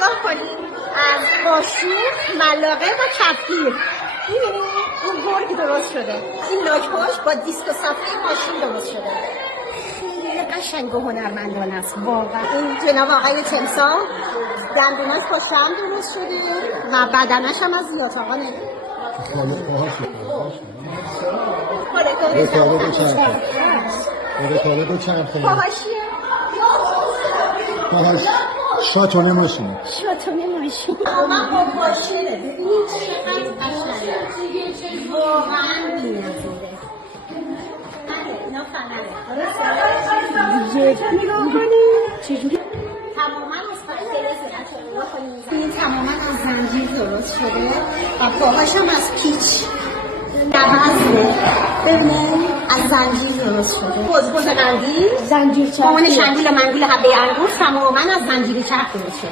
نگاه کنید از قاشق، ملاقه و کفگیر. می‌بینید این گرگ درست شده. این لاک‌پشت با دیسک و صفحه ماشین درست شده. خیلی قشنگ و هنرمندانه است واقعا. این جناب آقای تمساح دندوناش با شم درست شده و بدنش هم از یاتاقانه. پاهاشیه شاتونه ماشین من با ماشینه. ببینید چقدر قشنگه واقعا بی‌نظیره. اینا فنره دیگه نگاه کنید چجوری تماما این تماما از زنجیر درست شده و پاهاش هم از پیچ نوزنه. ببینید از زنجیر درست شده. بزبز قندیل، زنجیر چرخ، مامان شنگول و منگول حبه انگور تماما از زنجیر چرخ درست شده.